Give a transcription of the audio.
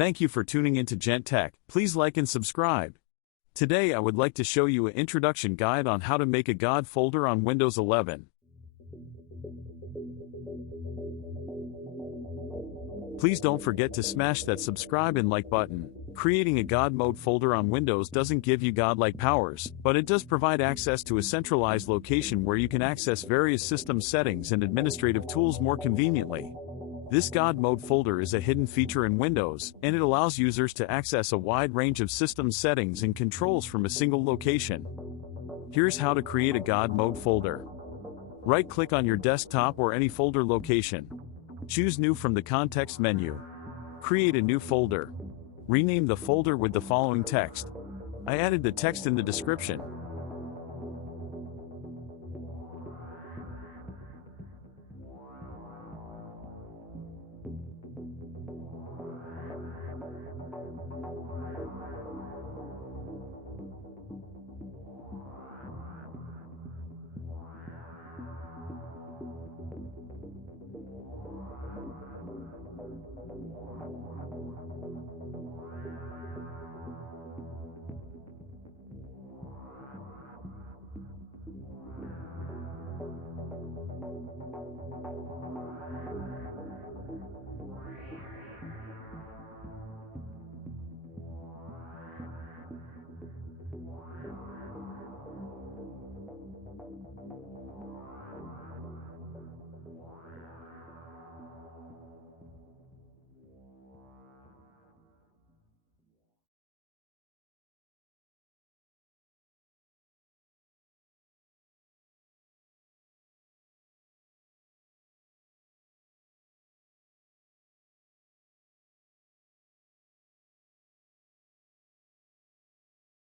Thank you for tuning into Jent Tech. Please like and subscribe. Today I would like to show you an introduction guide on how to make a God folder on Windows 11. Please don't forget to smash that subscribe and like button. Creating a God mode folder on Windows doesn't give you godlike powers, but it does provide access to a centralized location where you can access various system settings and administrative tools more conveniently. This God mode folder is a hidden feature in Windows, and it allows users to access a wide range of system settings and controls from a single location. Here's how to create a God mode folder. Right-click on your desktop or any folder location. Choose New from the context menu. Create a new folder. Rename the folder with the following text. I added the text in the description.